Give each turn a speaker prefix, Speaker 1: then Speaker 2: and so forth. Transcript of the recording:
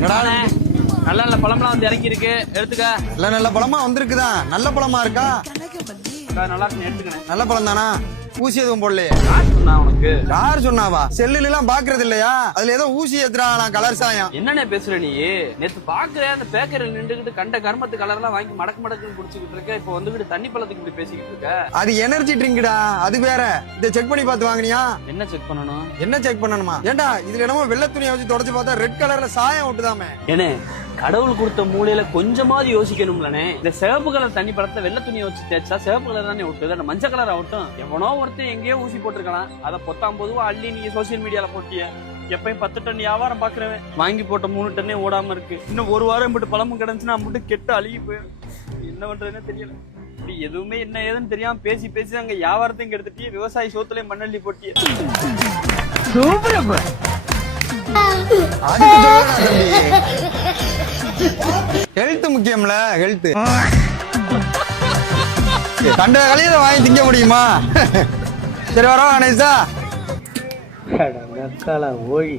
Speaker 1: நல்ல நல்ல பழம்லாம் வந்து இறங்கி இருக்கு எடுத்துக்க.
Speaker 2: நல்ல நல்ல பழமா வந்திருக்குதான் நல்ல பழமா இருக்கா?
Speaker 1: நல்லா
Speaker 2: பழம் தானா? ஊசி எதுவும் போடலையே?
Speaker 1: யார் சொன்னா உனக்கு?
Speaker 2: யார் சொன்னாவா? செல்லுல எல்லாம் பாக்குறது இல்லையா? அதுல ஏதோ ஊசி ஏத்துறாங்களா கலர் சாயம்.
Speaker 1: என்னண்ணே பேசுற நீ? நேத்து பாக்குறேன் அந்த பேக்கரியில் நின்றுகிட்டு கண்ட கர்மத்து கலர்லாம் வாங்கி மடக்கு மடக்குன்னு குடிச்சுக்கிட்டு இருக்க. இப்போ வந்துகிட்டு தண்ணி பழத்துக்கு இப்படி பேசிக்கிட்டு இருக்க.
Speaker 2: அது எனர்ஜி ட்ரிங்க்டா அது வேற. இதை செக் பண்ணி பார்த்து வாங்குனியா?
Speaker 1: என்ன செக் பண்ணணும்?
Speaker 2: என்ன செக் பண்ணணுமா? ஏண்டா இதுல என்னமோ வெள்ளை துணியை வச்சு தொடச்சு பார்த்தா ரெட் கலர்ல சாயம் விட்டுதாமே
Speaker 1: ஏனே கடவுள் கொடுத்த மூலையில கொஞ்சமாவது யோசிக்கணும்லனே இந்த சிவப்பு கலர் தண்ணி படத்தை வெள்ளை துணியை வச்சு தேய்ச்சா சிவப்பு கலர் தானே விட்டுது அந்த மஞ்சள் கலர் ஆகட்டும் எவனோ ஒருத்தன் எங்கேயோ ஊசி போட்டிருக்கலாம் அதை பொத்தாம் பொதுவா அள்ளி நீங்க சோசியல் மீடியால போட்டிய. எப்பயும் பத்து டன் வியாபாரம் பாக்குறவன். வாங்கி போட்ட மூணு டன்னே ஓடாம இருக்கு. இன்னும் ஒரு வாரம் மட்டும் பழமும் கிடந்துச்சுன்னா மட்டும் கெட்டு அழுகி போயிடும் என்ன பண்றதுன்னு தெரியல. இப்படி எதுவுமே என்ன ஏதுன்னு தெரியாம பேசி பேசி அங்க வியாபாரத்தையும் கெடுத்துட்டு விவசாயி சோத்துலயே மண்ணள்ளி போட்டிய.
Speaker 2: தம்பி. ஹெல்த் முக்கியம்ல ஹெல்த் கண்ட கலையில வாங்கி திங்க முடியுமா? சரி வரோம் கணேஷா
Speaker 1: ஓய்.